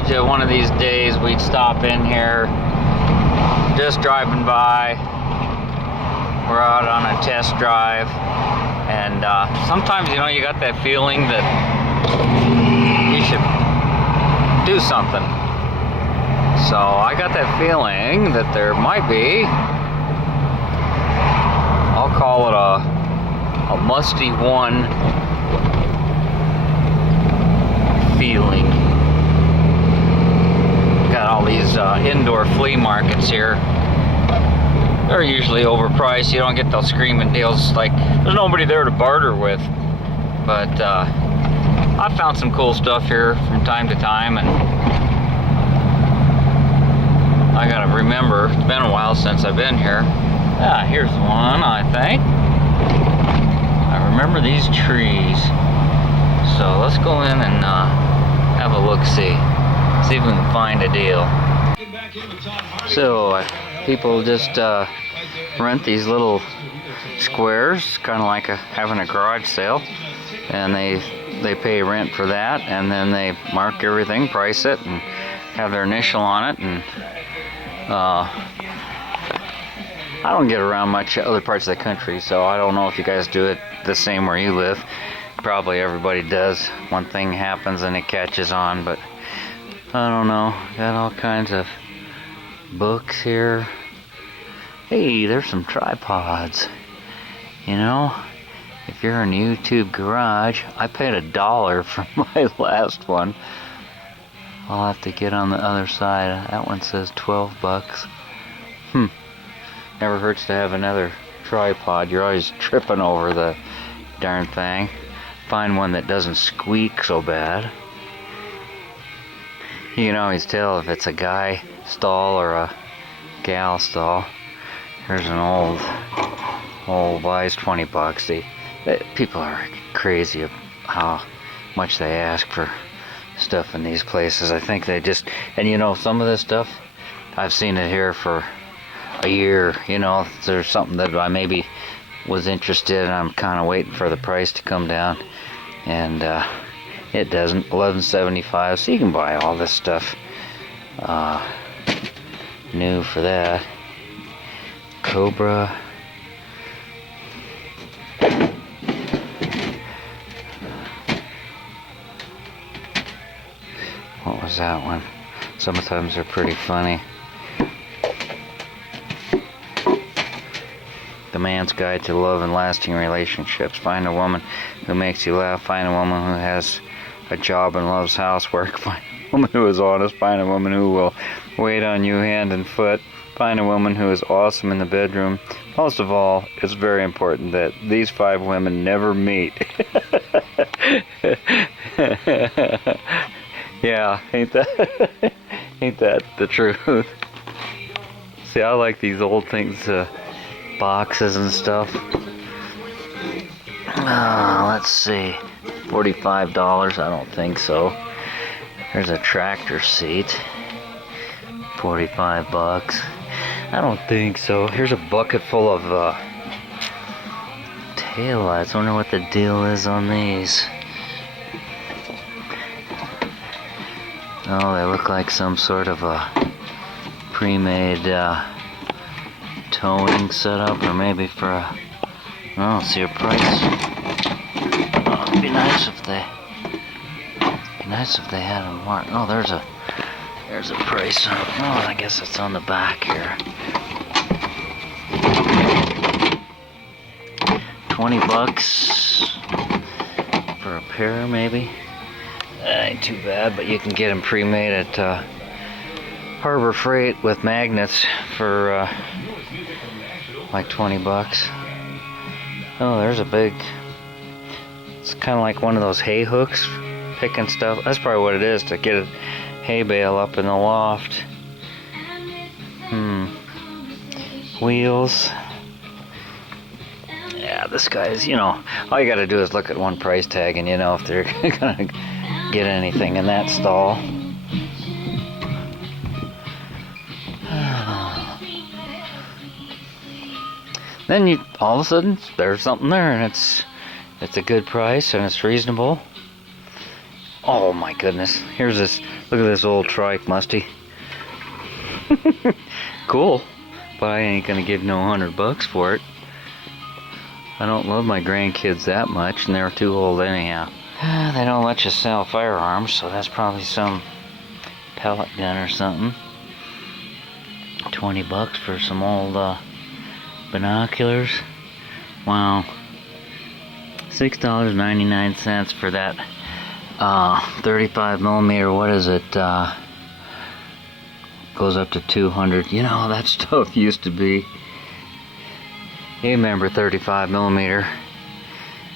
told you one of these days we'd stop in here. Just driving by. We're out on a test drive. And sometimes, you know, you got that feeling that you should do something. So I got that feeling that there might be, I'll call it a musty one feeling. Got all these indoor flea markets here. They're usually overpriced. You don't get those screaming deals. Like, there's nobody there to barter with. But I found some cool stuff here from time to time, and I gotta remember, it's been a while since I've been here. Ah, here's one, I think. I remember these trees. So let's go in and have a look-see. See if we can find a deal. So people just rent these little squares, kind of like having a garage sale, and they pay rent for that, and then they mark everything, price it, and have their initial on it. And I don't get around much other parts of the country, so I don't know if you guys do it the same where you live. Probably everybody does. One thing happens and it catches on, but I don't know. Got all kinds of books here. Hey, there's some tripods. You know, if you're in YouTube Garage, I paid $1 for my last one. I'll have to get on the other side. That one says 12 bucks. Never hurts to have another tripod. You're always tripping over the darn thing. Find one that doesn't squeak so bad. You can always tell if it's a guy stall or a gal stall. Here's an old buys 20 bucks. People are crazy of how much they ask for stuff in these places. I think they just, and you know, some of this stuff, I've seen it here for a year. You know, there's something that I maybe was interested in. I'm kind of waiting for the price to come down, and it doesn't. $11.75, so you can buy all this stuff new for that. Cobra. What was that one? Sometimes they're pretty funny. The Man's Guide to Love and Lasting Relationships. Find a woman who makes you laugh. Find a woman who has a job and loves housework. Find a woman who is honest. Find a woman who will wait on you hand and foot. Find a woman who is awesome in the bedroom. Most of all, it's very important that these 5 women never meet. Yeah, ain't that the truth? See, I like these old things, boxes and stuff. Let's see, $45. I don't think so. There's a tractor seat. 45 bucks. I don't think so. Here's a bucket full of taillights. I wonder what the deal is on these. Oh, they look like some sort of a pre-made towing setup, or maybe for a, I don't see a price. Oh, it'd be nice if they had them marked. Oh, there's a price on it. Oh, I guess it's on the back here. 20 bucks for a pair, maybe. Ain't too bad, but you can get them pre-made at Harbor Freight with magnets for like 20 bucks. Oh, there's a big, it's kind of like one of those hay hooks, picking stuff. That's probably what it is, to get a hay bale up in the loft. Wheels. Yeah, this guy's, you know, all you gotta do is look at one price tag and you know if they're gonna get anything in that stall. Then you, all of a sudden, there's something there, and it's a good price and it's reasonable. Oh my goodness. Here's this. Look at this old trike, Musty. Cool. But I ain't gonna give no $100 for it. I don't love my grandkids that much, and they're too old anyhow. They don't let you sell firearms, so that's probably some pellet gun or something. $20 for some old binoculars. Wow. $6.99 for that 35 millimeter. What is it? Goes up to 200. You know, that stuff used to be. You remember 35 millimeter?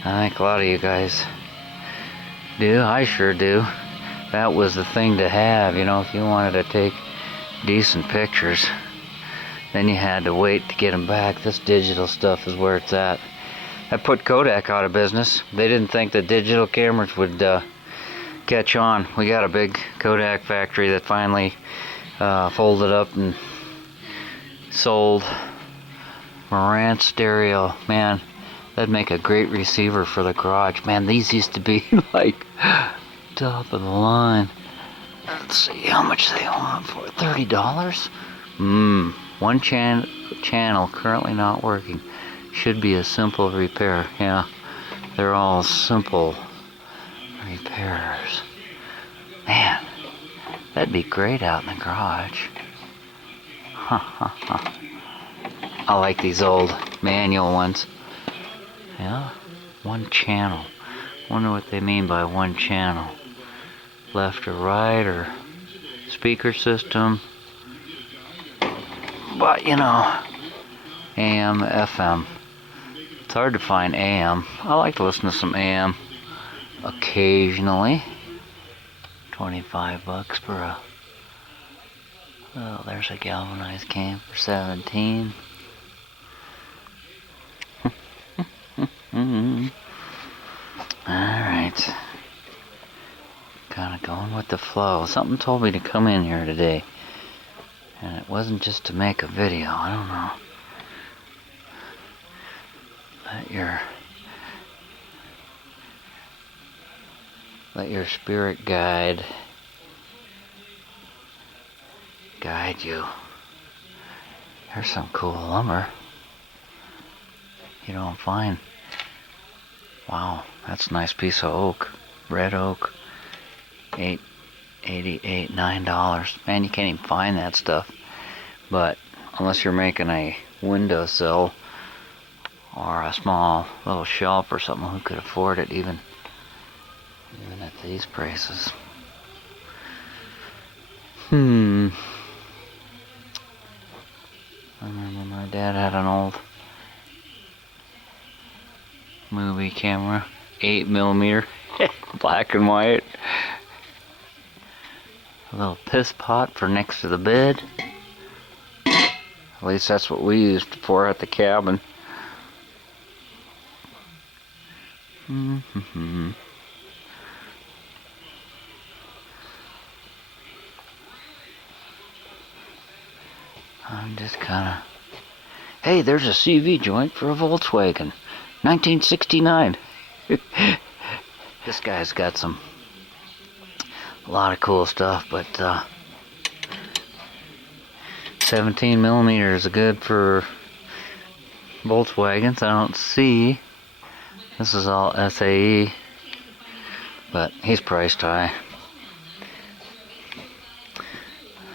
I think a lot of you guys do. I sure do. That was the thing to have, you know, if you wanted to take decent pictures. Then you had to wait to get them back. This digital stuff is where it's at. That put Kodak out of business. They didn't think that digital cameras would catch on. We got a big Kodak factory that finally folded up and sold. Marantz stereo. Man, that'd make a great receiver for the garage. Man, these used to be like top of the line. Let's see how much they want for it. $30? One channel currently not working. Should be a simple repair. Yeah, they're all simple repairs. Man, that'd be great out in the garage. I like these old manual ones. Yeah, one channel. Wonder what they mean by one channel. Left or right or speaker system. But you know, AM, FM. It's hard to find AM. I like to listen to some AM occasionally. $25 for a. Oh, there's a galvanized cam for 17. Alright. Kinda going with the flow. Something told me to come in here today. And it wasn't just to make a video. I don't know. Let your spirit guide you. Here's some cool lumber. You don't find. Wow, that's a nice piece of oak. Red oak. $8.88, $9. Man, you can't even find that stuff. But unless you're making a windowsill or a small little shelf or something, who could afford it even at these prices? I remember my dad had an old movie camera, 8mm, black and white. A little piss pot for next to the bed. At least that's what we used for at the cabin. I'm just kind of... Hey, there's a CV joint for a Volkswagen. 1969. This guy's got a lot of cool stuff, but 17mm is good for Volkswagens. I don't see. This is all SAE, but he's priced high.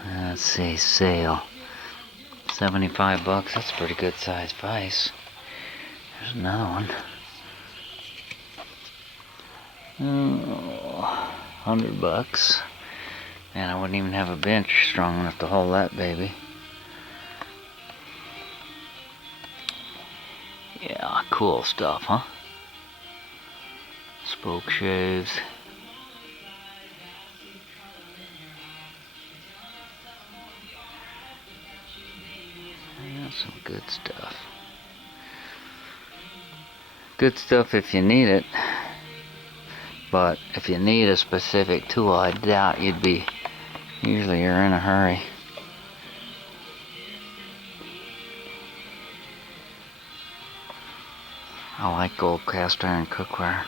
Let's see, sale. $75. That's a pretty good size vise. There's another one. Oh, $100. Man, I wouldn't even have a bench strong enough to hold that baby. Yeah, cool stuff, huh? Spoke shaves. Yeah, some good stuff. Good stuff if you need it. But if you need a specific tool, I doubt you'd be. Usually you're in a hurry. I like gold cast iron cookware.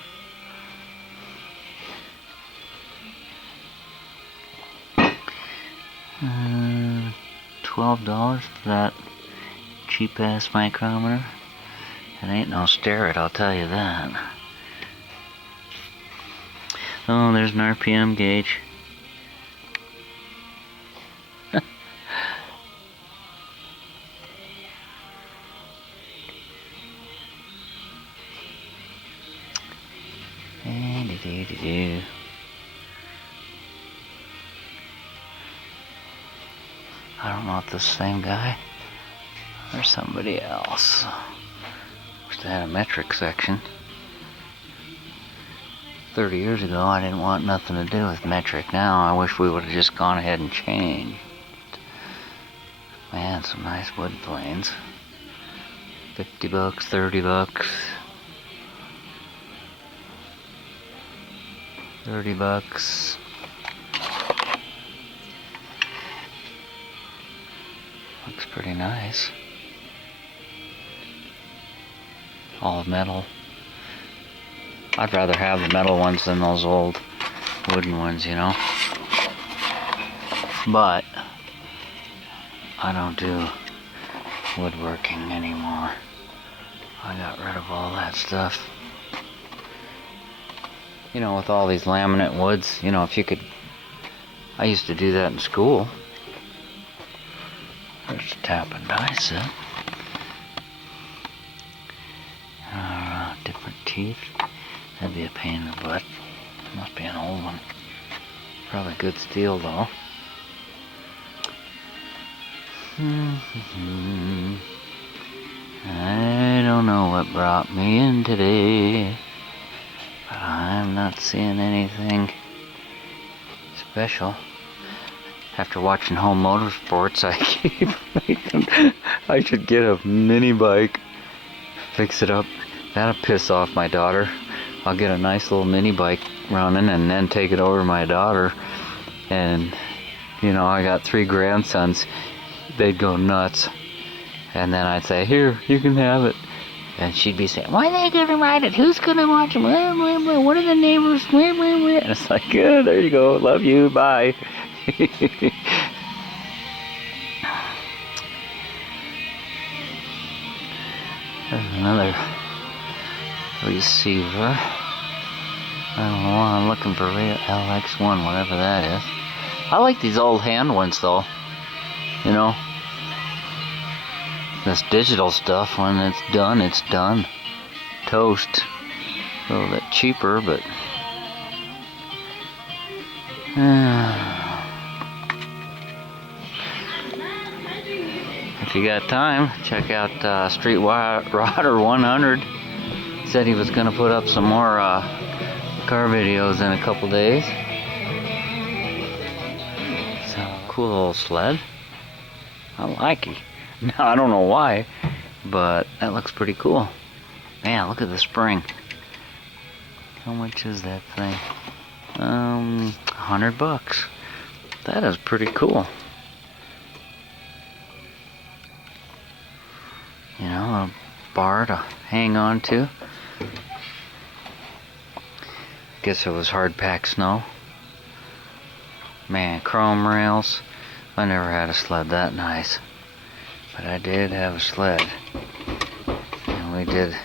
$12 for that cheap ass micrometer. It ain't no Starrett, I'll tell you that. Oh, there's an RPM gauge. I don't know if this is the same guy or somebody else. Wish they had a metric section. 30 years ago, I didn't want nothing to do with metric. Now, I wish we would have just gone ahead and changed. Man, some nice wood planes. $50, $30. $30. Looks pretty nice. All metal. I'd rather have the metal ones than those old wooden ones, you know. But I don't do woodworking anymore. I got rid of all that stuff. You know, with all these laminate woods, you know, if you could... I used to do that in school. There's a tap and die set. Different teeth. That'd be a pain in the butt. Must be an old one. Probably good steel though. I don't know what brought me in today, but I'm not seeing anything special. After watching Home Motorsports, I keep thinking I should get a mini bike, fix it up. That'll piss off my daughter. I'll get a nice little mini bike running and then take it over to my daughter. And, you know, I got 3 grandsons. They'd go nuts. And then I'd say, here, you can have it. And she'd be saying, why are they going to ride it? Who's going to watch them? What are the neighbors? And it's like, oh, there you go. Love you. Bye. There's another receiver. I don't know, I'm looking for LX1, whatever that is. I like these old hand ones though. You know, this digital stuff, when it's done, it's done. Toast. A little bit cheaper, but if you got time, check out Street Rodder 100. Said he was going to put up some more car videos in a couple days. So, cool little sled. I like it. Now, I don't know why, but that looks pretty cool. Man, look at the spring. How much is that thing? $100. That is pretty cool. You know, a bar to hang on to. Guess it was hard packed snow. Man, chrome rails. I never had a sled that nice. But I did have a sled. And we did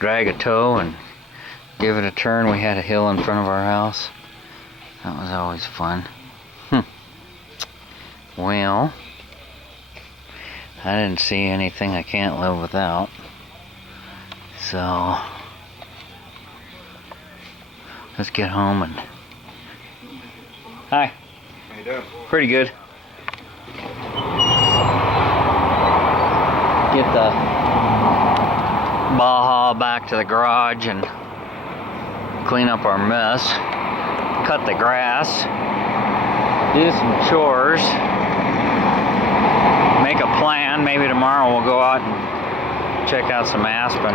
drag a tow and give it a turn. We had a hill in front of our house. That was always fun. Well, I didn't see anything I can't live without. So let's get home and... Hi. How you doing? Pretty good. Get the Baja back to the garage and clean up our mess. Cut the grass. Do some chores. Make a plan. Maybe tomorrow we'll go out and check out some aspen.